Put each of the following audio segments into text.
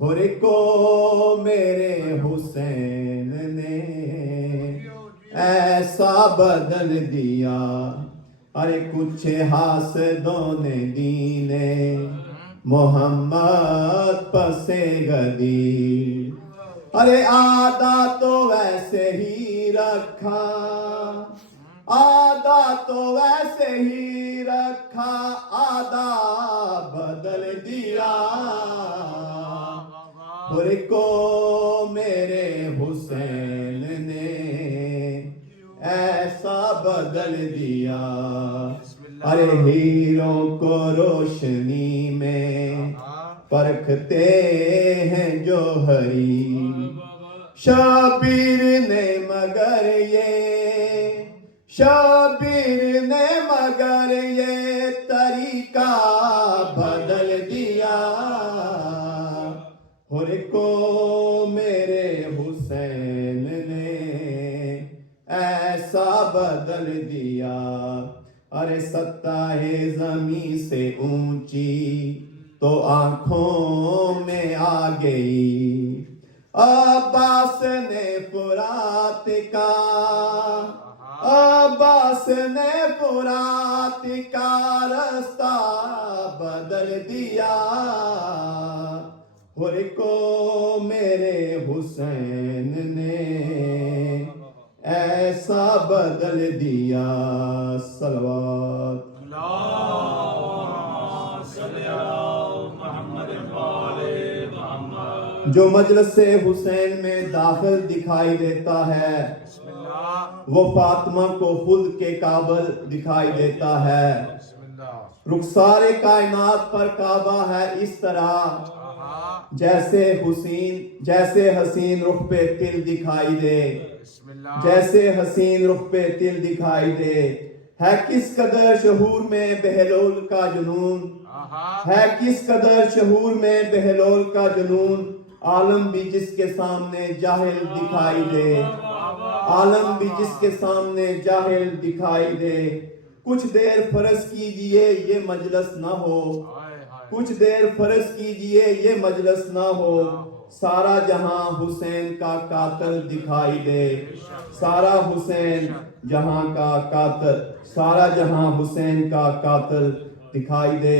ہر کو میرے حسین نے ایسا بدل دیا، ارے کچھ حاسدوں نے دین محمد پسے گدی، ارے آدھا تو ویسے ہی رکھا، آدھا تو ویسے ہی رکھا، آدھا بدل دیا، ہر کو میرے حسین نے ایسا بدل دیا، ارے ہیروں کو روشنی میں پرکھتے ہیں جوہری، شبیر نے مگر یہ طریقہ بدل دیا، ہر کو میرے حسین نے ایسا بدل دیا، ارے سطح زمین سے اونچی تو آنکھوں میں آ گئی، عباس نے فرات کا رستہ بدل دیا، ہر کو میرے حسین نے ایسا بدل دیا، صلوات جو مجلس حسین میں داخل دکھائی دیتا ہے وہ فاطمہ کو خود کے قابل دکھائی دیتا ہے، رخسار کائنات پر کعبہ ہے اس طرح جیسے حسین رخ پہ تل دکھائی دے، جیسے حسین رخ پہ تل دکھائی دے، ہے کس قدر شہور میں بہلول کا جنون، ہے کس قدر شہور میں بہلول کا جنون، عالم بھی جس کے سامنے جاہل دکھائی دے، عالم بھی جس کے سامنے جاہل دکھائی دے، کچھ دیر فرض کیجئے یہ مجلس نہ ہو، کچھ دیر فرض کیجئے یہ مجلس نہ ہو، سارا جہاں حسین کا قاتل دکھائی دے، سارا حسین جہاں کا قاتل، سارا جہاں حسین کا قاتل دکھائی دے۔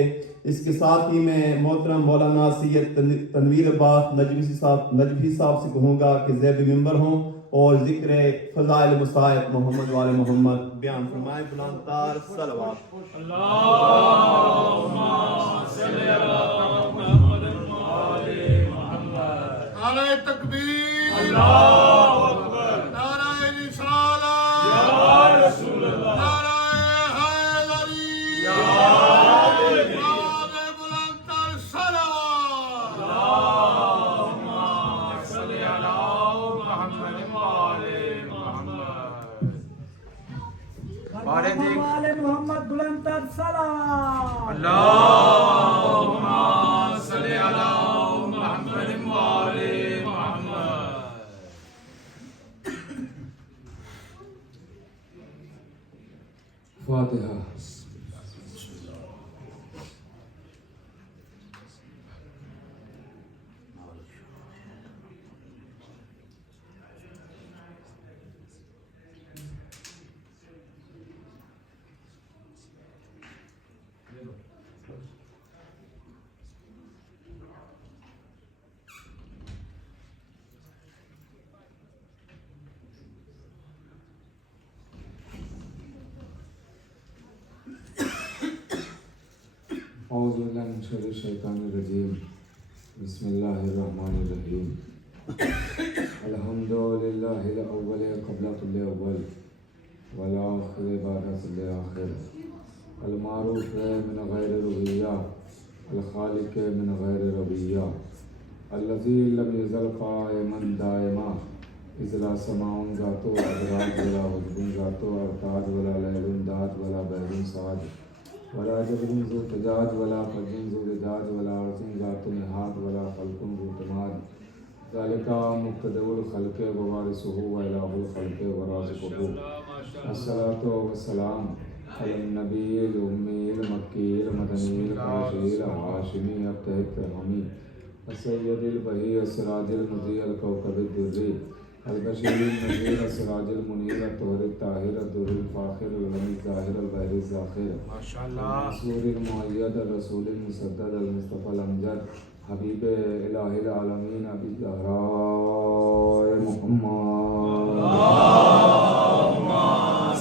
اس کے ساتھ ہی میں محترم مولانا سید تنویر عباس نجفی صاحب سے کہوں گا کہ زیب ممبر ہوں اور ذکر فضائل مصائب محمد وال محمد بیان فرمائے، بلند تار صلوات۔ اللہم صلی علی محمد وآل محمد۔ نعرہ تکبیر، اللہ اکبر، نعرہ رسالت، یا رسول اللہ، نعرہ حیدری، یا آواز بلند تر صلوات۔ اللہم صلی علی محمد وآل محمد۔ وآل محمد بلند تر صلوات۔ اللہم صلی علی محمد وآل محمد۔ فاتحہ۔ اعوذ باللہ من شر الشیطان الرجیم، بسم اللہ الرحمن الرحیم، الحمد للہ الاول قبل کل اول والآخر بعد کل آخر، المعروف من غیر رویہ، الخالق من غیر رویہ، الذی لم یزل قائما دائما، اذ لا سماع ذاتو ادراک ولا حجب ذاتو ارتاج ولا لیل داد ولا بحر ساج ولا جبر ذو تجاج ولا فج ذو لجاج ولا عرض ذات نہاد ولا خلق ذو تماد، ذالک مبتدأ الخلق ووارثہ وإلہ الخلق ورازقہ، الصلاۃ والسلام علی النبی الأمی المکی المدنی القرشی الہاشمی الطاہر الرحمی السید البہی السراج المضیء الکوکب الدری البشیر النذیر السراج المنیر الطہر الطاہر الدر الفاخر العلم الظاہر البحر الزاخر المنصور المؤید الرسول المسدد المصطفی الامجد حبیب الہ العالمین ابی الزہراء محمد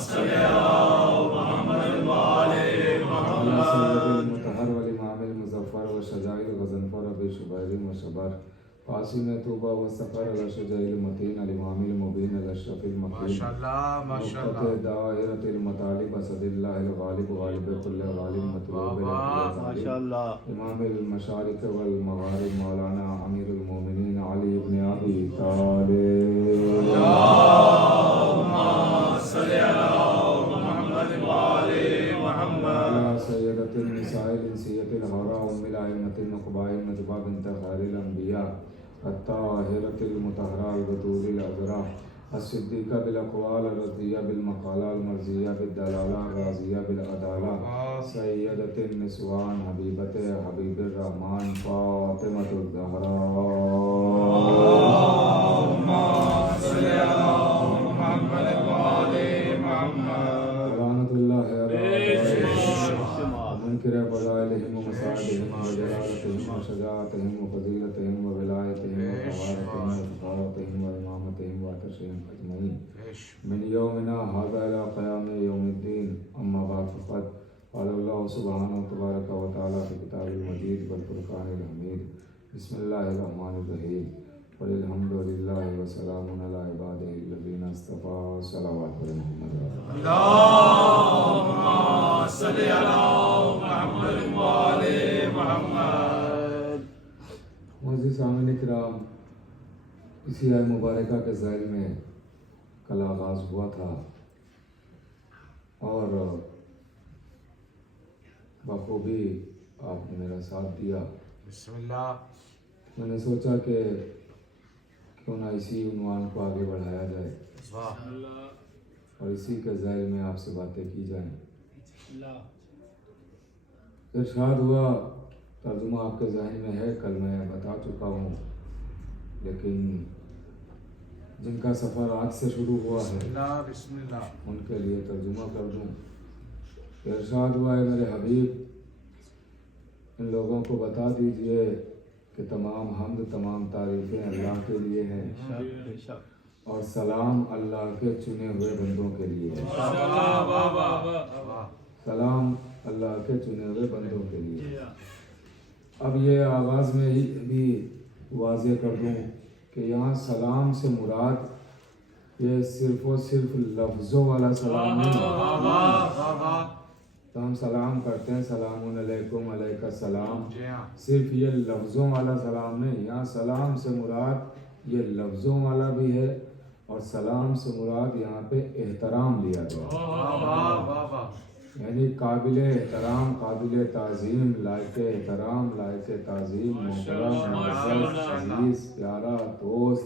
سید المطہر والامام المظفر وشجاع الغضنفر ابی شبیر وشبر قاسم طوبہ وسفر الشجاع المتین الامام المبین الاشرف المقیم نقطہ دائرۃ المطالب اسد اللہ الغالب غالب کل غالب مطلوب امام المشارق والمغارب مولانا امیر المومنین علی بن ابی طالب سیدۃ النساء الانسیۃ الحوراء ام الائمۃ النقباء النجبہ بنت خیر الانبیاء الطاہرۃ المطہرہ البتول العذراء الصدیقہ بالاقوال الرضیہ بالمقالہ المرضیہ بالدلالہ الراضیہ بالعدالہ سیدۃ النسوان حبیبۃ حبیب الرحمن فاطمۃ الزہراء لعنۃ اللہ منکر فضائلہم ومصائبہم وجلالتہم وشجاعتہم وفضیلتہم وولایتہم وطہارتہم وفقارتہم وامامتہم وعطشہم اجمعین من یومنا ھذا الی قیام یوم الدین اما بعد فقد قال اللہ سبحانہ تبارک و تعالی فی کتاب المجید والفرقان الحمید بسم اللہ الرحمن الرحیم قل الحمد للہ وسلام علی عبادہ الذین اصطفیٰ صلوات محمد اللهم صل على محمد وآل محمد. معزز سامعین کرام، اسی آیہ مبارکہ کے ذیل میں کل آغاز ہوا تھا اور بخوبی آپ نے میرا ساتھ دیا. بسم اللہ. میں نے سوچا کہ کیوں نہ اسی عنوان کو آگے بڑھایا جائے اور اسی کے ذیل میں آپ سے باتیں کی جائیں. ارشاد ہوا، ترجمہ آپ کے ذہن میں ہے، کل میں بتا چکا ہوں، لیکن جن کا سفر آج سے شروع ہوا ہے بسم اللہ ان کے لیے ترجمہ کر دوں. ارشاد ہوا ہے میرے حبیب، ان لوگوں کو بتا دیجئے کہ تمام حمد تمام تعریفیں اللہ کے لیے ہیں اور سلام اللہ کے چنے ہوئے بندوں کے لیے ہے. سلام اللہ کے چنے ہوئے بندوں کے لیے. اب یہ آغاز میں ہی بھی واضح کر دوں کہ یہاں سلام سے مراد یہ صرف و صرف لفظوں والا سلام نہیں. تو ہم سلام کرتے ہیں، سلام علیکم، علیک السلام، صرف یہ لفظوں والا سلام نہیں. یہاں سلام سے مراد یہ لفظوں والا بھی ہے اور سلام سے مراد یہاں پہ احترام لیا گیا، یعنی قابل احترام، قابل تعظیم، لائق احترام، لائق تعظیم، محترم، معزز، عزیز، پیارا دوست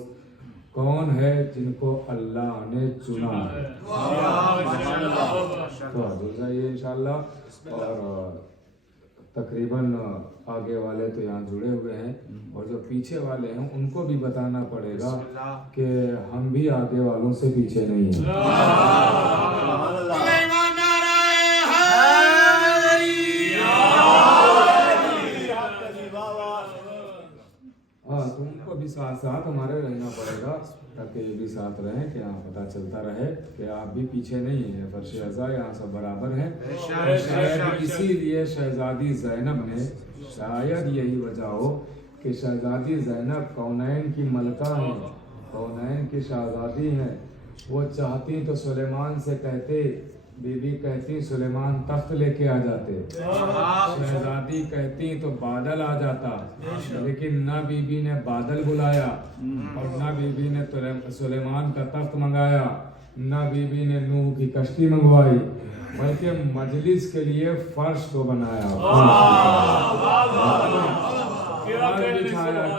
کون ہے؟ جن کو اللہ نے چنا ہے. تو حضور جائیے انشاءاللہ. اور تقریباً آگے والے تو یہاں جڑے ہوئے ہیں اور جو پیچھے والے ہیں ان کو بھی بتانا پڑے گا کہ ہم بھی آگے والوں سے پیچھے نہیں ہیں. تو ان کو بھی ساتھ ساتھ ہمارے رہنا پڑے گا تاکہ یہ بھی ساتھ رہیں کہ یہاں پتہ چلتا رہے کہ آپ بھی پیچھے نہیں ہیں. فرش اعضاء یہاں سب برابر ہیں. اور شاید اسی لیے شہزادی زینب نے، شاید یہی وجہ ہو کہ شہزادی زینب کونین کی ملکہ ہیں، کونین کی شہزادی ہیں. وہ چاہتی تو سلیمان سے کہتے، بی بی کہتی سلیمان تخت لے کے آ جاتے، شہزادی کہتی تو بادل آ جاتا، لیکن نہ بی بی نے بادل بلایا اور نہ بی بی نے سلیمان کا تخت منگایا، نہ بی بی نے نوح کی کشتی منگوائی، بلکہ مجلس کے لیے فرش کو بنایا، بچھایا.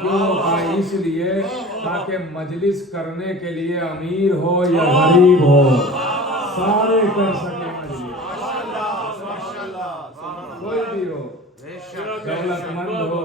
کیوں؟ اس لیے تاکہ مجلس کرنے کے لیے امیر ہو یا غریب ہو سارے کر سکے مجلس. کوئی بھی ہو، دولت مند ہو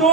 2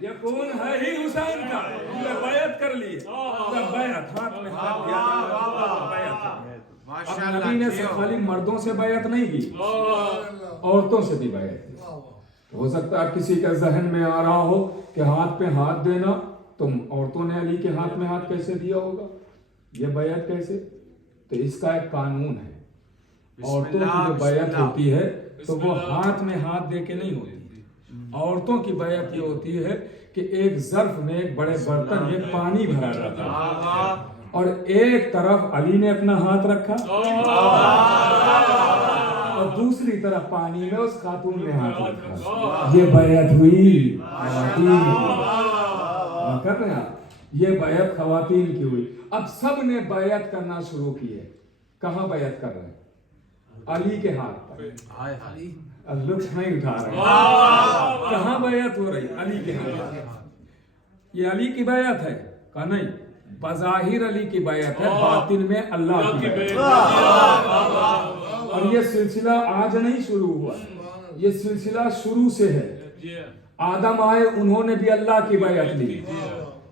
یہ کون ہے ہی حسین کا، بیعت کر لیے، بیعت ہاتھ میں ہاتھ دیا، بیعت۔ اب نبی نے صرف خالی مردوں سے بیعت نہیں کی، عورتوں سے بھی بیعت کی۔ ہو سکتا ہے کسی کے ذہن میں آ رہا ہو کہ ہاتھ پہ ہاتھ دینا، تم عورتوں نے علی کے ہاتھ میں ہاتھ کیسے دیا ہوگا، یہ بیعت کیسے؟ تو اس کا ایک قانون ہے، عورتوں کی جو بیعت ہوتی ہے تو وہ ہاتھ میں ہاتھ دے کے نہیں ہوتی۔ عورتوں کی بیعت یہ ہوتی ہے کہ ایک ظرف میں ایک بڑے برتن میں پانی بھرا جاتا ہے اور ایک طرف علی نے اپنا ہاتھ رکھا اور دوسری طرف پانی میں اس خاتون نے ہاتھ رکھا، یہ بیعت ہوئی خواتین کر رہے ہیں آپ، یہ بیعت خواتین کی ہوئی۔ اب سب نے بیعت کرنا شروع کی ہے، کہاں بیعت کر رہے ہیں؟ علی کے ہاتھ پر، لطف نہیں اٹھا رہے ہیں، کہاں بیعت ہو رہی؟ علی کے ہاتھ۔ یہ علی کی بیعت ہے؟ کہا نہیں، بظاہر علی کی بیعت ہے، باطن میں اللہ کی بیعت۔ اور یہ سلسلہ آج نہیں شروع ہوا، یہ سلسلہ شروع سے ہے۔ آدم آئے، انہوں نے بھی اللہ کی بیعت لی،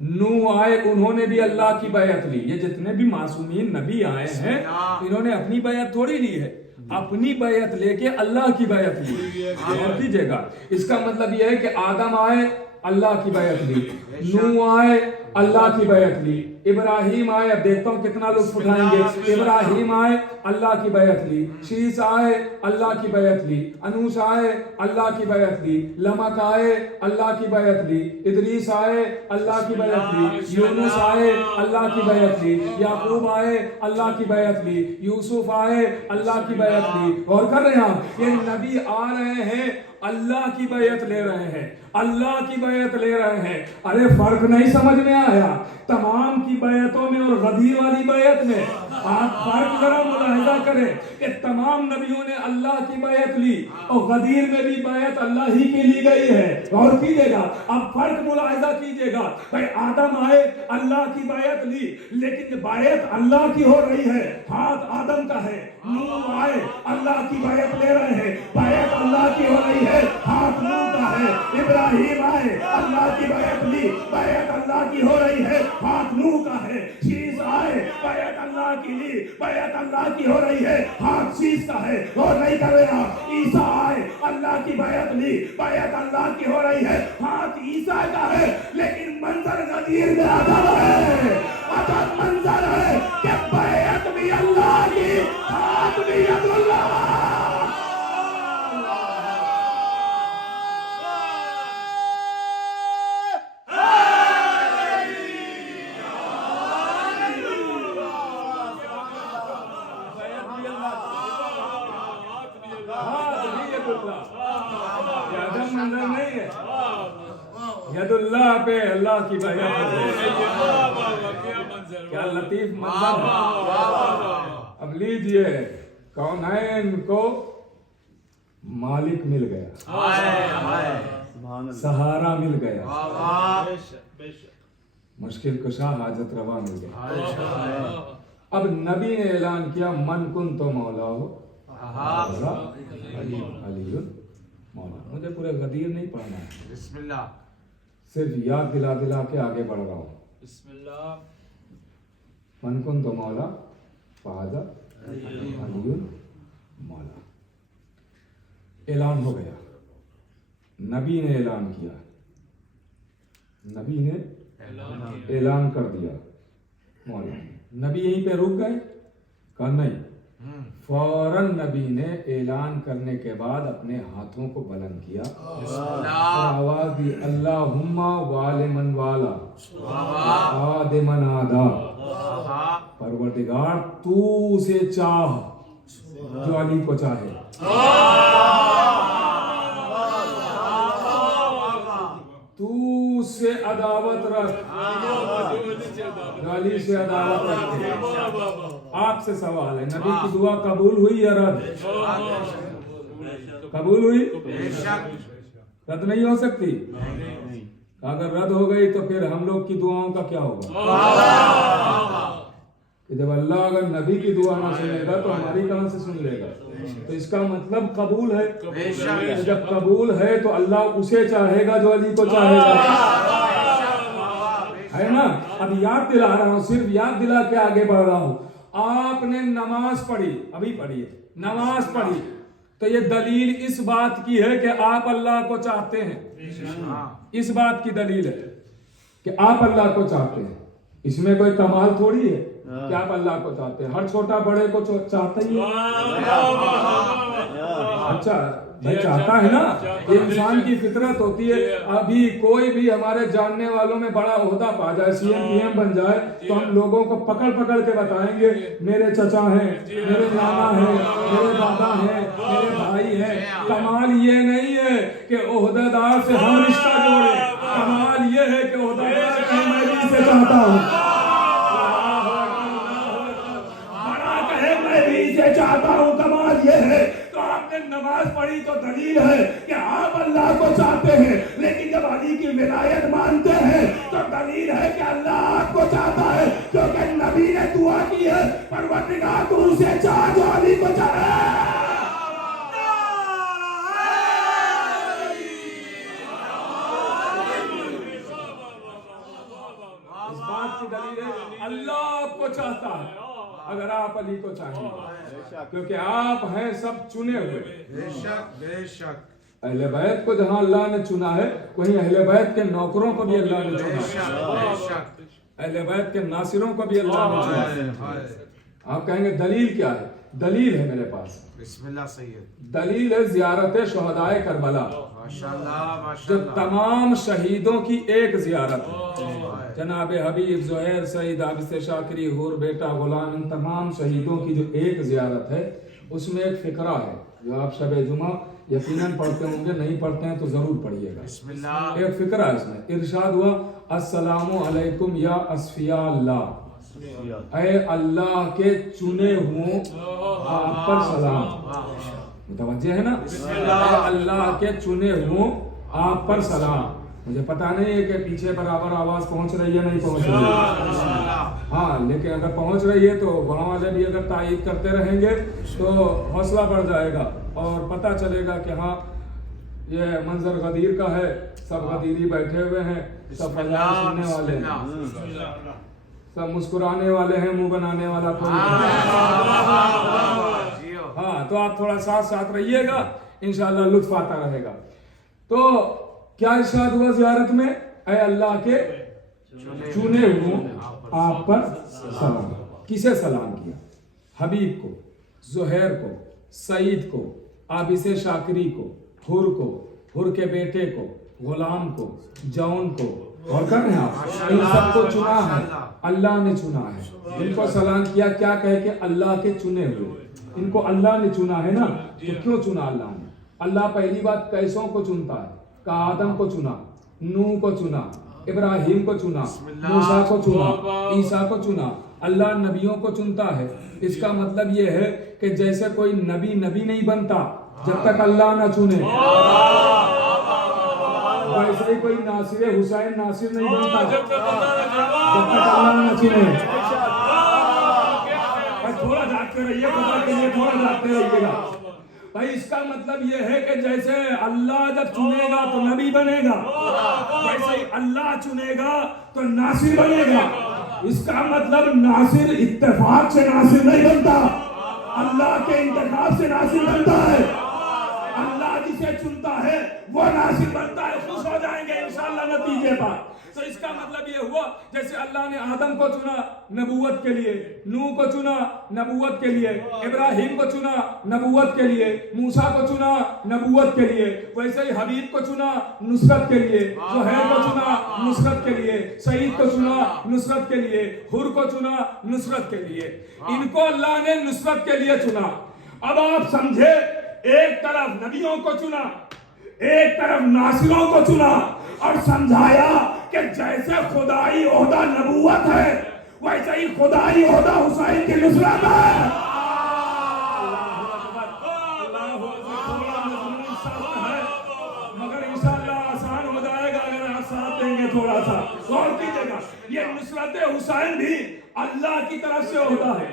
نوح آئے، انہوں نے بھی اللہ کی بیعت لی۔ یہ جتنے بھی معصومین نبی آئے ہیں انہوں نے اپنی بیعت تھوڑی لی ہے، اپنی بیعت لے کے اللہ کی بیعت لی۔ اور دیجئے گا، اس کا مطلب یہ ہے کہ آدم آئے، اللہ کی بیعت لی، نوح آئے، اللہ کی بیعت لی، ابراہیم آئے، اب دیکھتا ہوں کتنا لطف اٹھائیں گے، ابراہیم آئے، اللہ کی بیعت لی، شیس آئے، اللہ کی بیعت لی، انوش آئے، اللہ کی بیعت لی، لمک آئے، اللہ کی بیعت لی، ادریس آئے، اللہ کی بیعت لی، یونس آئے، اللہ کی بیعت لی، یعقوب آئے، اللہ کی بیعت لی، یوسف آئے، اللہ کی بیعت لی۔ اور کر رہے ہیں آپ، یہ نبی آ رہے ہیں، اللہ کی بیعت لے رہے ہیں، اللہ کی بیعت لے رہے ہیں۔ ارے فرق نہیں سمجھ میں آیا تمام کی بیعتوں میں اور غدیر والی بیعت میں؟ آپ فرق ذرا ملاحظہ کریں کہ تمام نبیوں نے اللہ کی بیعت لی اور غدیر میں بھی بیعت اللہ ہی کی لی گئی ہے۔ اور کیجئے گا، اب فرق ملاحظہ کیجئے گا، بھائی آدم آئے، اللہ کی بیعت لی، لیکن بیعت اللہ کی ہو رہی ہے، ہاتھ آدم کا ہے۔ نوح آئے، اللہ کی بیعت لے رہے ہیں، بیعت اللہ کی ہو رہی ہے، ہاتھ نوح کا ہے۔ ابراہیم آئے، اللہ کی بیعت لی، بیعت اللہ کی ہو رہی ہے، ہاتھ نوح کا ہے۔ شیس آئے، بیعت اللہ کی لی، بیعت اللہ کی ہو رہی ہے، ہاتھ شیس کا ہے۔ اور نہیں کر رہے آپ، عیسیٰ آئے، اللہ کی بیعت لی، بیعت اللہ کی ہو رہی ہے، ہاتھ عیسیٰ کا ہے، لیکن منظر غدیر میں عجب ہے، عجب منظر ہے کہ بیعت بھی اللہ کی، ہاتھ بھی ید اللہ۔ منظر نہیں ہے، ید اللہ پہ اللہ کی بیعت ہے، کیا لطیف منظر ہے۔ اب لیجئے، کونین کو مالک مل گیا، سہارا مل گیا، مشکل کشا حاجت روا مل گیا۔ اب نبی نے اعلان کیا، من کن تو مولا ہو علی مولا۔ مجھے پورے غدیر نہیں پڑھنا ہے، بسم اللہ، صرف یاد دلا دلا کے آگے بڑھ رہا ہوں۔ بسم اللہ، من کن تو مولا فہذا علی مولا۔ اعلان ہو گیا، نبی نے اعلان کیا، نبی نے اعلان کر دیا مولا۔ نبی یہیں پہ رک گئے؟ کہا نہیں، فوراً نبی نے اعلان کرنے کے بعد اپنے ہاتھوں کو بلند کیا اور آواز دی، اللہم وال من والا آد من آدا۔ پروردگار تو اسے چاہ جو علی کو چاہے، تو سے عداوت رکھ جو علی سے عداوت رکھے۔ آپ سے سوال ہے، نبی کی دعا قبول ہوئی یا رد؟ قبول ہوئی؟ رد نہیں ہو سکتی؟ اگر رد ہو گئی تو پھر ہم لوگ کی دعاؤں کا کیا ہوگا؟ کہ جب اللہ اگر نبی کی دعا نہ سنے گا تو ہماری کہاں سے سن لے گا؟ تو اس کا مطلب قبول ہے۔ جب قبول ہے تو اللہ اسے چاہے گا جو علی کو چاہے گا۔ ہے نا. اب یاد دلا رہا ہوں, صرف یاد دلا کے آگے بڑھ رہا ہوں. آپ نے نماز پڑھی, ابھی پڑھی ہے, نماز پڑھی, تو یہ دلیل اس بات کی ہے کہ آپ اللہ کو چاہتے ہیں. اس بات کی دلیل ہے کہ آپ اللہ کو چاہتے ہیں. اس میں کوئی کمال تھوڑی ہے کہ آپ اللہ کو چاہتے ہیں. ہر چھوٹا بڑے کو چاہتا ہی ہے. اچھا بھائی چاہتا ہے نا, یہ انسان کی فطرت ہوتی ہے. ابھی کوئی بھی ہمارے جاننے والوں میں بڑا عہدہ پا جائے, سی ایم پی ایم بن جائے, تو ہم لوگوں کو پکڑ پکڑ کے بتائیں گے میرے چچا ہیں, میرے نانا ہیں, میرے دادا ہیں, میرے بھائی ہیں. کمال یہ نہیں ہے کہ عہدہ دار سے ہم رشتہ جوڑے, کمال یہ ہے کہ عہدہ دار کہے میں بھی اسے چاہتا ہوں, بڑا کہے میں بھی اسے چاہتا ہوں. کمال یہ ہے. تو آپ نے نماز پڑھی تو دلیل ہے کہ آپ اللہ کو چاہتے ہیں. لیکن جب علی کی ولایت مانتے ہیں تو دلیل ہے کہ اللہ آپ کو چاہتا ہے, کیونکہ نبی نے دعا کی ہے پروردگار تو اسے چاہ جو علی کو چاہے. اس بات کی دلیل ہے اللہ آپ کو چاہتا ہے اگر آپ علی کو چاہیں, کیونکہ آپ ہیں سب چنے ہوئے. بے شک بے شک. اہل بیت کو جہاں اللہ نے چنا ہے وہیں اہل بیت کے نوکروں کو بھی اللہ نے چنا ہے, اہل بیت کے ناصروں کو بھی اللہ نے چنا ہے. آپ کہیں گے دلیل کیا ہے؟ دلیل ہے میرے پاس. بسم اللہ سید. دلیل ہے زیارت شہدائے کربلا, ماشاءاللہ جو تمام شہیدوں کی ایک زیارت ہے. جناب حبیب, زہیر, سعید, عابد شاکری, حور, بیٹا, غلام, ان تمام شہیدوں کی جو ایک زیارت ہے, اس میں ایک فقرہ ہے جو آپ شب جمعہ یقیناً پڑھتے ہوں گے, نہیں پڑھتے ہیں تو ضرور پڑھیے گا. بسم اللہ. ایک فقرہ ہے اس میں. ارشاد ہوا السلام علیکم یا اصفیاء اللہ, اے اللہ کے چنے ہوں آپ پر سلام. متوجہ ہے نا, اے اللہ کے چنے ہوں آپ پر سلام. مجھے پتا نہیں ہے کہ پیچھے برابر آواز پہنچ رہی ہے نہیں پہنچ رہی ہے, ہاں, لیکن اگر پہنچ رہی ہے تو وہاں والے بھی اگر تائید کرتے رہیں گے تو حوصلہ بڑھ جائے گا اور پتہ چلے گا کہ ہاں یہ منظر غدیر کا ہے, سب غدیری بیٹھے ہوئے ہیں, سب فضائل سننے والے ہیں, سب مسکرانے والے ہیں, منہ بنانے والا کوئی نہیں. ہاں, تو آپ تھوڑا ساتھ رہیے گا, انشاءاللہ لطف آتا رہے گا. تو کیا ارشاد ہوا زیارت میں؟ اے اللہ کے چنے ہوں آپ پر سلام. کسے سلام کیا؟ حبیب کو, زہیر کو, سعید کو, عابس شاکری کو, حر کو, حر کے بیٹے کو, غلام کو, جون کو, اور کر رہے ہیں آپ, ان سب کو چنا ہے, اللہ نے چنا ہے. ان کو سلام کیا, کیا کہے کہ اللہ کے چنے ہوئے. ان کو اللہ نے چنا ہے نا, تو کیوں چنا اللہ نے؟ اللہ پہلی بات کیسوں کو چنتا ہے, کہ آدم کو چنا, نوح کو چنا, ابراہیم کو چنا, موسیٰ کو چنا, عیسیٰ کو چنا. اللہ نبیوں کو چنتا ہے. اس کا مطلب یہ ہے کہ جیسے کوئی نبی نہیں بنتا جب تک اللہ نہ چنے, ویسے ہی کوئی ناصر حسین ناصر نہیں بنتا جب تک اللہ نہ چنے. تھوڑا جاگتے رہیے, خدا کے لیے تھوڑا جاگتے رہیے گا بھائی. اس کا مطلب یہ ہے کہ جیسے اللہ جب چنے گا تو نبی بنے گا, ویسے ہی اللہ چنے گا تو ناصر بنے گا. اس کا مطلب ناصر اتفاق سے ناصر نہیں بنتا, اللہ کے انتخاب سے ناصر بنتا ہے. اللہ جسے چنتا ہے وہ ناصر بنتا ہے. خوش ہو جائیں گے انشاءاللہ نتیجے پر. تو اس کا مطلب یہ ہوا جیسے اللہ نے آدم کو چنا نبوت کے لیے, نوح کو چنا نبوت کے لیے, ابراہیم کو چنا نبوت کے لیے, موسیٰ کو چنا نبوت کے لیے, ویسے ہی حبیب کو چنا نصرت کے لیے, زہیر کو چنا نصرت کے لیے, سعید کو چنا نصرت کے لیے, حر کو چنا نصرت کے لیے. ان کو اللہ نے نصرت کے لیے چنا. اب آپ سمجھے, ایک طرف نبیوں کو چنا, ایک طرف ناصروں کو چنا, اور سمجھایا کہ جیسے خدائی عہدہ نبوت ہے ویسے ہی خدائی عہدہ حسین کی نصرت ہے. مگر انشاءاللہ آسان ہو جائے گا اگر آپ ساتھ دیں گے تھوڑا سا. غور کیجئے گا, یہ نصرت حسین بھی اللہ کی طرف سے عہدہ ہے.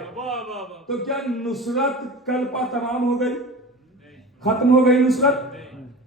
تو کیا نصرت کل پا تمام ہو گئی, ختم ہو گئی نصرت؟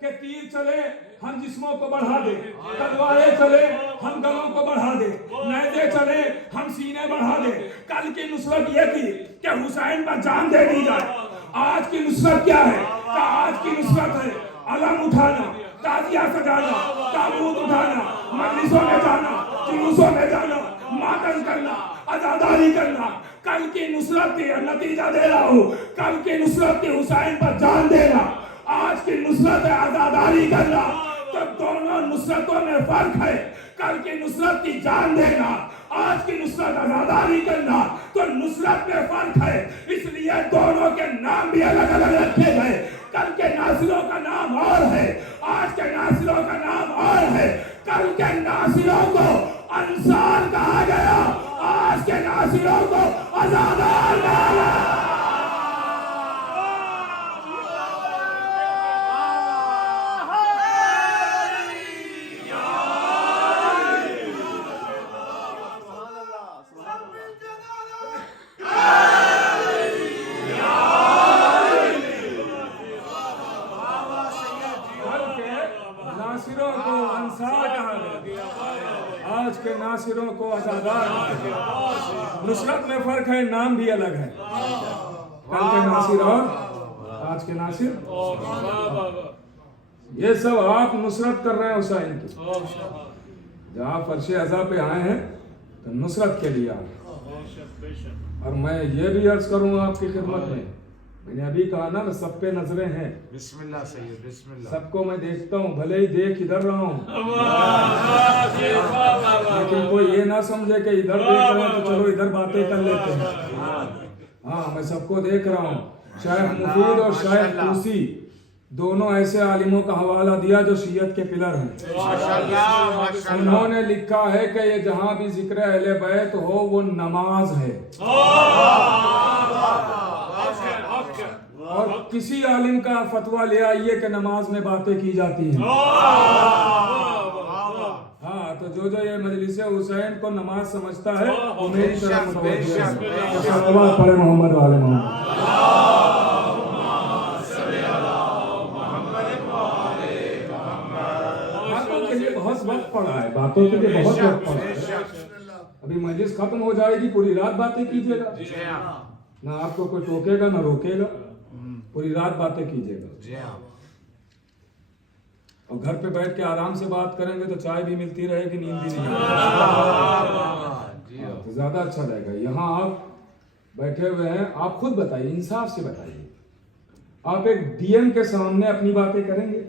کہ تیر چلے ہم جسموں کو بڑھا دے، تلواریں چلے ہم گلوں کو بڑھا دے، نیزے چلے ہم سینے بڑھا دے۔ کل کی نصرت یہ تھی کہ حسین پر جان دے دی جائے۔ آج کی نصرت کیا ہے؟ کہ آج کی نصرت ہے علم اٹھانا، تعزیہ سجانا، تابوت اٹھانا، مجلسوں میں جانا، جلوسوں میں جانا، ماتم کرنا، عزاداری کرنا۔ کل کی نصرت کی نتیجہ دے رہا ہوں، کل کی نصرت کی حسین پر جان دینا، آج کی نصرت ہے عزاداری کرنا۔ تو دونوں نصرتوں میں فرق ہے، کل کی نصرت کی جان دینا، آج کی نصرت عزاداری کرنا۔ تو نصرت میں فرق ہے، اس لیے دونوں کے نام بھی الگ الگ رکھے گئے۔ کل کے ناصروں کا نام اور ہے، آج کے ناصروں کا نام اور ہے۔ کل کے ناصروں کو انصار کہا گیا، آج کے ناصروں کو عزادار کہا گیا۔ ناصروں کو انصار کہا گیا، آج کے ناصروں کو عزادار کہا گیا۔ نصرت میں فرق ہے، نام بھی الگ ہے۔ کل کے ناصر اور آج کے ناصر، یہ سب آپ نصرت کر رہے ہیں حسین کی۔ جب آپ فرش عزا پہ آئے ہیں تو نصرت کے لیے آئے۔ اور میں یہ بھی عرض کروں آپ کی خدمت میں نے ابھی کہا نا سب پہ نظریں ہیں۔ بسم اللہ سید، بسم اللہ۔ سب کو میں دیکھتا ہوں، بھلے ہی دیکھ ادھر رہا ہوں، لیکن کوئی یہ نہ سمجھے کہ ادھر دیکھ رہے ہیں تو چلو ادھر باتیں کر لیتے ہیں۔ ہاں میں سب کو دیکھ رہا ہوں۔ شیخ مفید اور شیخ طوسی دونوں ایسے عالموں کا حوالہ دیا جو شیعت کے پلر ہیں۔ انہوں نے لکھا ہے کہ یہ جہاں بھی ذکر اہل بیت ہو وہ نماز ہے، اور کسی عالم کا فتویٰ لے آئیے کہ نماز میں باتیں کی جاتی ہیں۔ ہاں تو جو یہ مجلس حسین کو نماز سمجھتا ہے وہ میری طرف متوجہ ہے۔ صلوات پڑھے محمد والے محمد۔ باتوں کے لیے بہت وقت پڑا ہے، باتوں کے لیے بہت وقت پڑا ہے۔ ابھی مجلس ختم ہو جائے گی، پوری رات باتیں کیجیے گا، نہ آپ کو کوئی ٹوکے گا نہ روکے گا، پوری رات باتیں کیجیے گا۔ اور گھر پہ بیٹھ کے آرام سے بات کریں گے تو چائے بھی ملتی رہے گی، نیند بھی نہیں آئے گی، تو زیادہ اچھا رہے گا۔ یہاں آپ بیٹھے ہوئے ہیں، آپ خود بتائیے، انصاف سے بتائیے، آپ ایک ڈی ایم کے سامنے اپنی باتیں کریں گے؟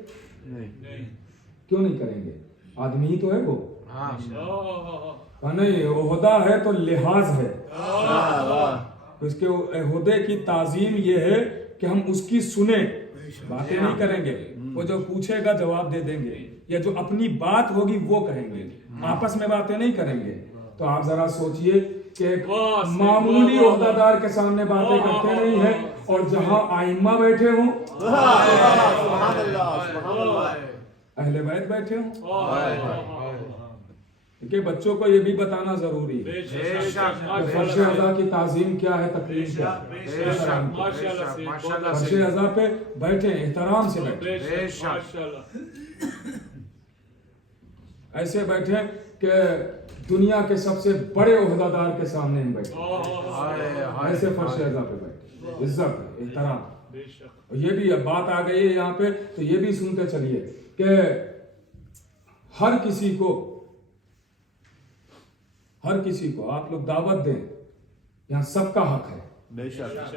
کیوں نہیں کریں گے؟ آدمی ہی تو ہے وہ۔ نہیں، عہدہ ہے تو لحاظ ہے، اس کے عہدے کی تعظیم یہ ہے کہ ہم اس کی سنیں، باتیں نہیں کریں گے۔ وہ جو پوچھے گا جواب دے دیں گے، یا جو اپنی بات ہوگی وہ کہیں گے، آپس میں باتیں نہیں کریں گے۔ تو آپ ذرا سوچئے کہ ایک معمولی عہدہ دار کے سامنے باتیں کرتے نہیں ہیں، اور جہاں ائمہ بیٹھے ہوں، اہل بیت بیٹھے ہوں۔ کہ بچوں کو یہ بھی بتانا ضروری ہے فرش عزا کی تعظیم کیا ہے، تقریم کیا ہے۔ فرش عزا پہ بیٹھے، احترام سے بیٹھے، ایسے بیٹھے کہ دنیا کے سب سے بڑے عہدہ دار کے سامنے ہم بیٹھے، ایسے فرش عزا پہ بیٹھے، عزت، احترام۔ اور یہ بھی اب بات آ گئی ہے یہاں پہ تو یہ بھی سنتے چلیے کہ ہر کسی کو آپ لوگ دعوت دیں، یہاں سب کا حق ہے بے شک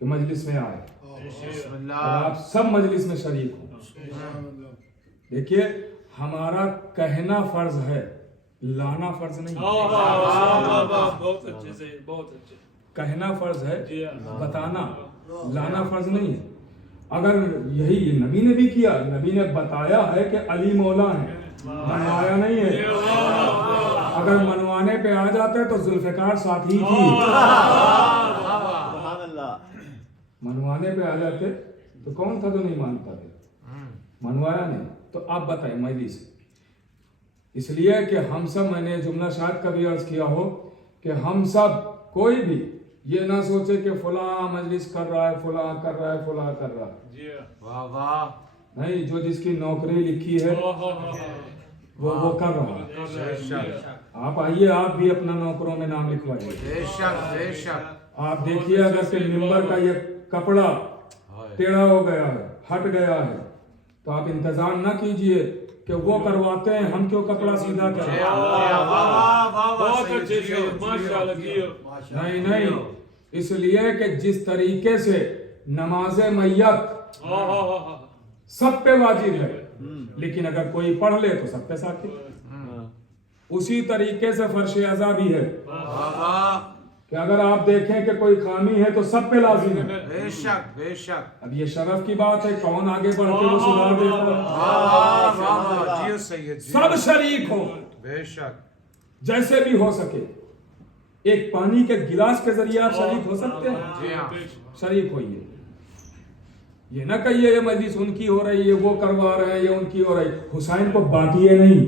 کہ مجلس میں آئے، اور آپ سب مجلس میں شریک ہوں۔ دیکھیے ہمارا کہنا فرض ہے، لانا فرض نہیں۔ بہت اچھے سے، بہت اچھے۔ کہنا فرض ہے، بتانا، لانا فرض نہیں ہے۔ اگر یہی نبی نے بھی کیا، نبی نے بتایا ہے کہ علی مولا ہے، منوایا نہیں ہے۔ اگر منوانے پہ آ جاتے تو ذوالفقار ساتھی تھی، منوانے پہ آ جاتے تو کون تھا جو نہیں مانتا تھا؟ منوایا نہیں۔ تو آپ بتائیں مجلس، اس لیے کہ ہم سب، میں نے جملہ شاید کبھی عرض کیا ہو کہ ہم سب، کوئی بھی یہ نہ سوچے کہ فلاں مجلس کر رہا ہے، فلاں کر رہا ہے، فلاں کر رہا ہے، واہ واہ نہیں، جو جس کی نوکری لکھی ہے وہ کر رہا ہے۔ بے شک آپ آئیے، آپ بھی اپنا نوکروں میں نام لکھوائیے۔ بے شک بے شک آپ دیکھیے اگر کہ ممبر کا یہ کپڑا ٹیڑھا ہو گیا ہے، ہٹ گیا ہے، تو آپ انتظار نہ کیجئے کہ وہ کرواتے ہیں، ہم کیوں کپڑا سیدھا کریں؟ بہت اچھے سے ماشاءاللہ جی۔ نہیں، اس لیے کہ جس طریقے سے نماز میت سب پہ واجب ہے، لیکن اگر کوئی پڑھ لے تو سب پہ ثابت، اسی طریقے سے فرش اعضا بھی ہے کہ اگر آپ دیکھیں کہ کوئی خامی ہے تو سب پہ لازم ہے۔ بے شک بے شک اب یہ شرف کی بات ہے، کون آگے بڑھ کے وہ سدھار دیتا ہے؟ واہ واہ جیو سید جی سب شریک ہو، بے شک جیسے بھی ہو سکے۔ ایک پانی کے گلاس کے ذریعے آپ شریک ہو سکتے ہیں، جی ہاں شریک ہوئیے۔ یہ نہ کہیے یہ مجلس ان کی ہو رہی ہے، وہ کروا رہے ہیں، یہ ان کی ہو رہی، حسین کو بانٹیے نہیں،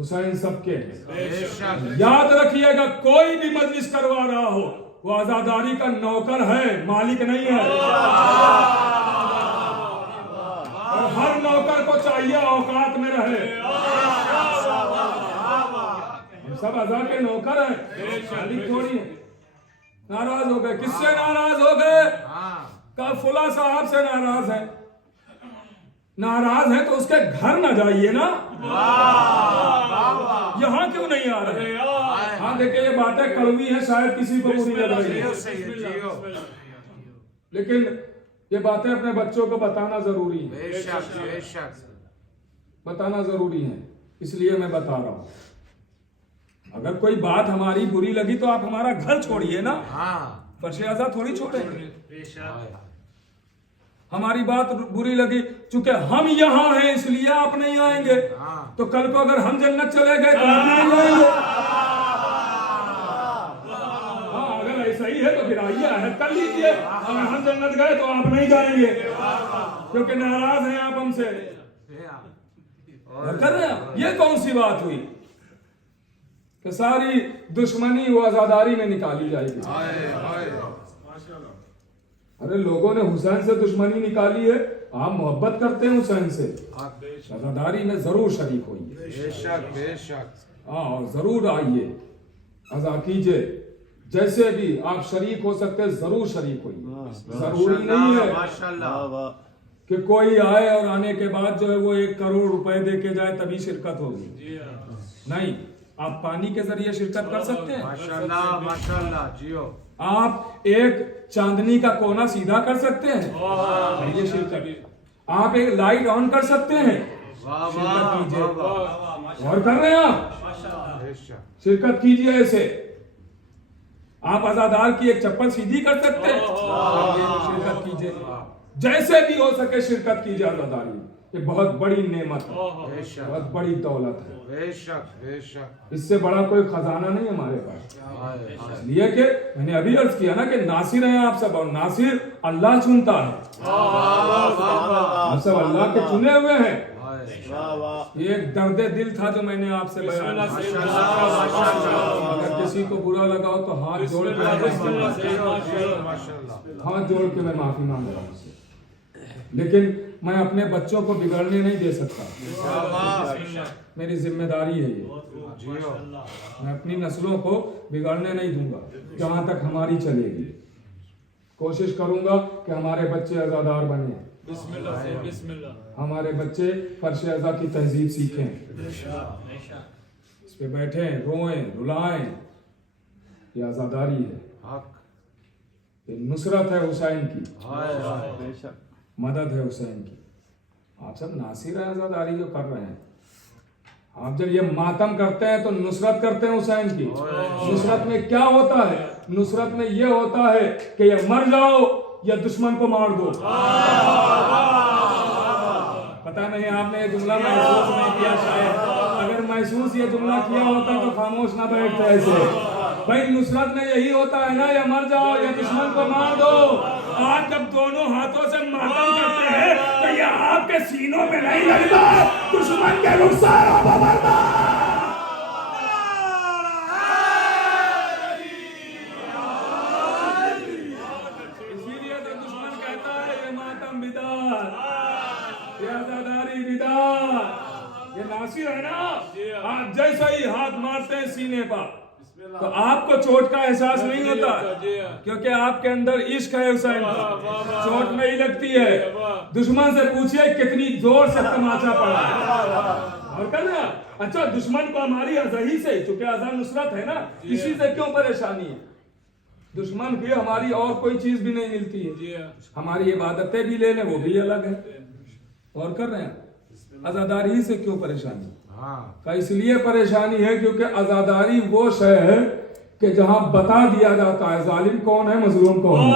حسین سب کے ہیں۔ بے شک یاد رکھیے گا کوئی بھی مجلس کروا رہا ہو وہ عزاداری کا نوکر ہے، مالک نہیں ہے، اور ہر نوکر کو چاہیے اوقات میں رہے۔ ہم سب عزا کے نوکر ہیں، مالک تھوڑی ہیں۔ ناراض ہو گئے، کس سے ناراض ہو گئے؟ کہ فلاں صاحب سے ناراض ہے، ناراض ہے تو اس کے گھر نہ جائیے نا، یہاں کیوں نہیں آ رہے؟ ہاں دیکھیں یہ باتیں کڑوی ہیں، شاید کسی کو بری لگ رہی جیو ہے، سید جیو لیکن یہ باتیں اپنے بچوں کو بتانا ضروری ہے، بے شک بے شک بتانا ضروری ہے، اس لیے میں بتا رہا ہوں۔ اگر کوئی بات ہماری بری لگی تو آپ ہمارا گھر چھوڑیے نا، ہاں فرش اعضا تھوڑی چھوڑیں گے۔ ہماری بات بری لگی، چونکہ ہم یہاں ہیں اس لیے آپ نہیں آئیں گے، تو کل کو اگر ہم جنت چلے گئے تو آپ نہیں آئیں گے۔ ہاں اگر ایسا ہی ہے تو پھر آئیے، عہد کر لیجیے، اگر ہم جنت گئے تو آپ نہیں جائیں گے کیونکہ ناراض ہیں آپ ہم سے۔ کر رہے ہیں، یہ کون سی بات ہوئی کہ ساری دشمنی و عزاداری میں نکالی جائے گی؟ ارے لوگوں نے حسین سے دشمنی نکالی ہے، آپ محبت کرتے ہیں حسین سے، عزاداری میں ضرور شریک ہوئیے، بے شک بے شک ہاں اور ضرور آئیے، عزا کیجئے، جیسے بھی آپ شریک ہو سکتے ضرور شریک ہوئیے۔ ضروری نہیں ہے ماشاءاللہ کہ کوئی آئے اور آنے کے بعد جو ہے وہ 1 کروڑ روپے دے کے جائے تبھی شرکت ہوگی، نہیں، آپ پانی کے ذریعے شرکت کر سکتے ہیں، ماشاءاللہ ماشاءاللہ جیو آپ ایک چاندنی کا کونا سیدھا کر سکتے ہیں، یہ شرکت، آپ ایک لائٹ آن کر سکتے ہیں، واہ شرکت واہ کیجئے، واہ غور کر رہے ہیں آپ، بے شک شرکت کیجئے ایسے، آپ عزادار کی ایک چپل سیدھی کر سکتے ہیں، شرکت کیجئے، جیسے بھی ہو سکے شرکت کیجئے عزاداری میں، یہ بہت بڑی نعمت ہے، بے شک بہت بڑی دولت ہے، بے شک بے شک اس سے بڑا کوئی خزانہ نہیں ہمارے پاس، اس لیے کہ میں نے ابھی عرض کیا نا کہ ناصر ہیں آپ سب، اور ناصر اللہ چنتا ہے، ہم سب اللہ کے چنے ہوئے ہیں۔ یہ ایک درد دل تھا جو میں نے آپ سے بیان کیا، اگر کسی کو برا لگا ہو تو ہاتھ جوڑ کے میں معافی مانگ رہا ہوں اس سے، لیکن میں اپنے بچوں کو بگڑنے نہیں دے سکتا، میری ذمہ داری ہے یہ، میں اپنی نسلوں کو بگڑنے نہیں دوں گا، جہاں تک ہماری چلے گی کوشش کروں گا کہ ہمارے بچے عزادار بنیں، ہمارے بچے فرش اعضا کی تہذیب سیکھیں، اس پہ بیٹھیں، روئیں، رلائیں، یہ عزاداری ہے، یہ نصرت ہے حسین کی، مدد ہے حسین کی۔ آپ سب ناصر ہیں عزاداری جو کر رہے ہیں، آپ جب یہ ماتم کرتے ہیں تو نصرت کرتے ہیں حسین کی۔ نصرت میں کیا ہوتا ہے؟ نصرت میں یہ ہوتا ہے کہ یہ مر جاؤ یا دشمن کو مار دو۔ پتہ نہیں آپ نے یہ جملہ محسوس نہیں کیا، شاید اگر محسوس یہ جملہ کیا ہوتا تو خاموش نہ بیٹھتے ایسے۔ بھائی نصرت میں یہی ہوتا ہے نا، یا مر جاؤ یا دشمن کو مار دو۔ آپ جب دونوں ہاتھوں سے ماتم کرتے ہیں تو یہ آپ کے سینوں پہ نہیں لگتا، دشمن کے رخساروں پر مرتا۔ آپ جیسا ہی ہاتھ مارتے ہیں سینے پر تو آپ کو چوٹ کا احساس نہیں ہوتا، کیونکہ آپ کے اندر عشق ہے حسین کا، چوٹ نہیں لگتی ہے۔ دشمن سے پوچھئے کتنی زور سے تماچا پڑا ہے، اور کہنا اچھا دشمن کو ہماری ازاہی سے، چونکہ ازا نصرت ہے نا، اسی سے کیوں پریشانی ہے؟ دشمن کی ہماری اور کوئی چیز بھی نہیں ملتی ہے، ہماری عبادتیں بھی لے لیں وہ بھی الگ ہے، اور کر رہے ہیں ازاداری سے کیوں پریشانی؟ کہ اس لیے پریشانی ہے کیونکہ ازاداری وہ شے ہے کہ جہاں بتا دیا جاتا ہے ظالم کون ہے مظلوم کون ہے،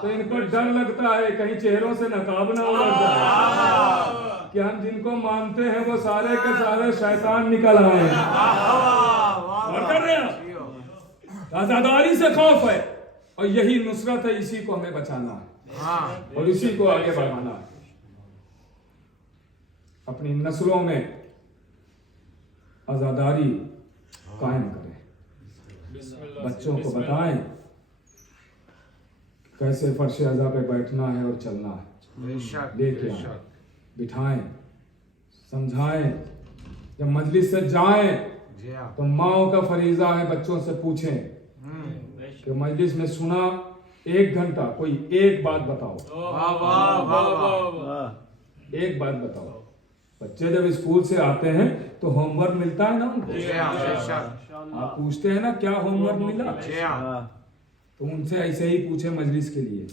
تو ان کو ڈر لگتا ہے کہیں چہروں سے نقاب نہ الٹ جائے کہ ہم جن کو مانتے ہیں وہ سارے کے سارے شیطان نکل آئے ہیں، اور کر رہے ہیں ازاداری سے خوف ہے، اور یہی نصرت ہے، اسی کو ہمیں بچانا ہے اور اسی کو آگے بڑھانا ہے۔ اپنی نسلوں میں آزاداری قائم کریں، بچوں کو بتائیں کیسے فرش عزا پہ بیٹھنا ہے اور چلنا ہے، لے کے آئیں، بٹھائیں، سمجھائیں، جب مجلس سے جائیں تو ماؤں کا فریضہ ہے بچوں سے پوچھیں کہ مجلس میں سنا 1 گھنٹہ کوئی ایک بات بتاؤ، ایک بات بتاؤ۔ بچے جب اسکول سے آتے ہیں تو ہوم ورک ملتا ہے نا ان کو، آپ پوچھتے ہیں نا کیا ہوم ورک ملا، تو ان سے ایسے ہی پوچھے مجلس کے لیے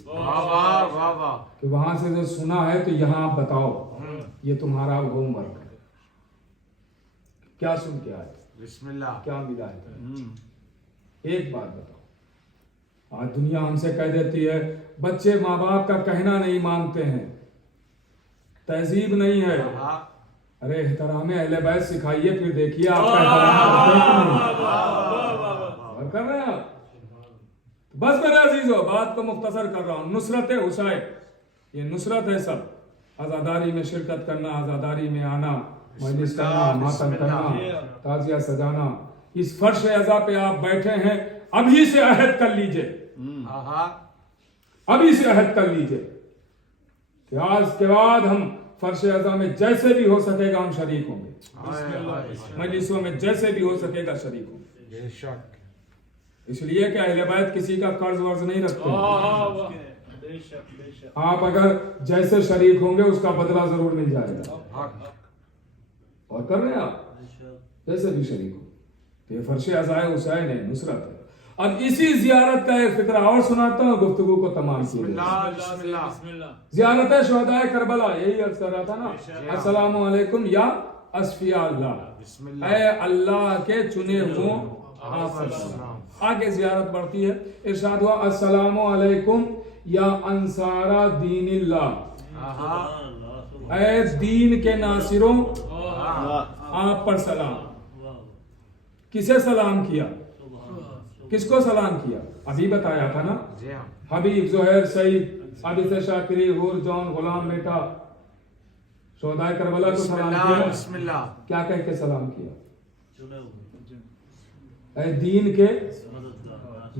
کہ وہاں سے جو سنا ہے تو یہاں آپ بتاؤ یہ تمہارا ہوم ورک ہے، کیا سن کے آئے، بسم اللہ، کیا ملا ہے، ایک بات بتاؤ۔ آج دنیا ہم سے کہہ دیتی ہے بچے ماں باپ کا کہنا نہیں مانتے ہیں، تہذیب نہیں ہے، ارے احترام اہل بیت سکھائیے پھر دیکھیے آپ کا احترام کرتے ہیں کہ نہیں، اور کر رہے ہیں آپ۔ بس میرے عزیزو بات کو مختصر کر رہا ہوں، نصرت حسین یہ نصرت ہے، سب آزاداری میں شرکت کرنا، آزاداری میں آنا، مجلس کرنا، ماتم کرنا، تعزیہ سجانا، اس فرش عزا پہ آپ بیٹھے ہیں، ابھی سے عہد کر لیجئے، ابھی سے عہد کر لیجئے کہ آج کے بعد ہم فرش عزا میں جیسے بھی ہو سکے گا ہم شریک ہوں گے، مجلسوں میں جیسے بھی ہو سکے گا شریک ہوں گے، اس لیے کہ اہل بیت کسی کا قرض ورض نہیں رکھتے، آپ اگر جیسے شریک ہوں گے اس کا بدلہ ضرور مل جائے گا، اور کر رہے ہیں آپ جیسے بھی شریک ہو، تو یہ فرش عزا حسین ہے، نصرت ہے۔ اب اسی زیارت کا ایک فقرہ اور سناتا ہوں گفتگو کو تمام کیجیے۔ زیارت شہداء کربلا، یہی عرض کر رہا تھا نا، السلام علیکم یا اصفیاء اللہ، اے اللہ کے چنے ہوئے آپ پر سلام۔ آگے زیارت بڑھتی ہے، ارشاد ہوا السلام علیکم یا انصار دین اللہ، اے دین کے ناصروں آپ پر سلام۔ کسے سلام کیا، کس کو سلام کیا؟ ابھی بتایا تھا نا، حبیب، زہیر، سعید، عابد شاکری، حور، جون، غلام، بیٹا، شہداء کربلا کو سلام کیا، کیا کہہ کے سلام کیا؟ اے دین کے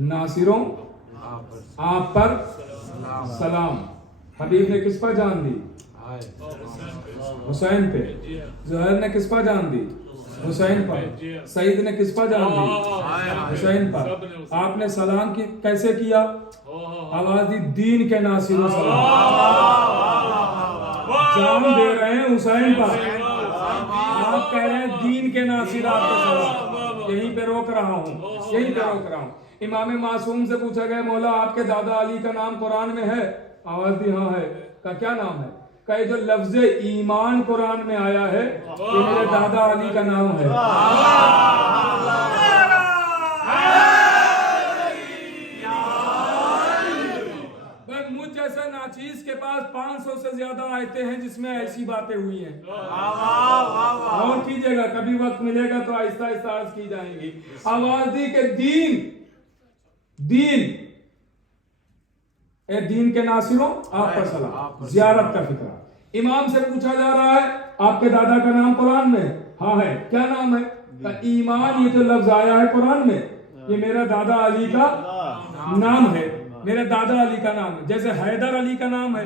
ناصروں آپ پر سلام۔ حبیب نے کس پر جان دی؟ حسین پہ۔ زہیر نے کس پر جان دی؟ حسین پر۔ سعید نے کس پر جان دی؟ حسین پر۔ آپ نے سلام کی کیسے کیا؟ آواز دی دین کے ناصروں سلام، جان دے رہے ہیں حسین پر، آپ کہہ رہے ہیں دین کے ناصر آپ کے سلام۔ یہیں پہ روک رہا ہوں، یہیں پہ روک رہا ہوں۔ امام معصوم سے پوچھا گیا مولا آپ کے دادا علی کا نام قرآن میں ہے؟ آواز دی ہاں ہے۔ کا کیا نام ہے؟ کہ جو لفظ ایمان قرآن میں آیا ہے یہ میرے دادا علی کا نام ہے۔ مجھ جیسے ناچیز کے پاس 500 سے زیادہ آیتیں ہیں جس میں ایسی باتیں ہوئی ہیں، اور کیجئے گا کبھی وقت ملے گا تو آہستہ آہستہ عرض کی جائیں گی۔ آواز دی کہ دین اے دین کے ناصروں آپ پر سلام۔ زیارت کا فکرہ، امام سے پوچھا جا رہا ہے آپ کے دادا کا نام قرآن میں؟ ہاں ہے۔ کیا نام ہے؟ کہ ایمان، یہ جو لفظ آیا ہے قرآن میں یہ میرا دادا علی کا نام ہے، میرے دادا علی کا نام ہے، جیسے حیدر علی کا نام ہے،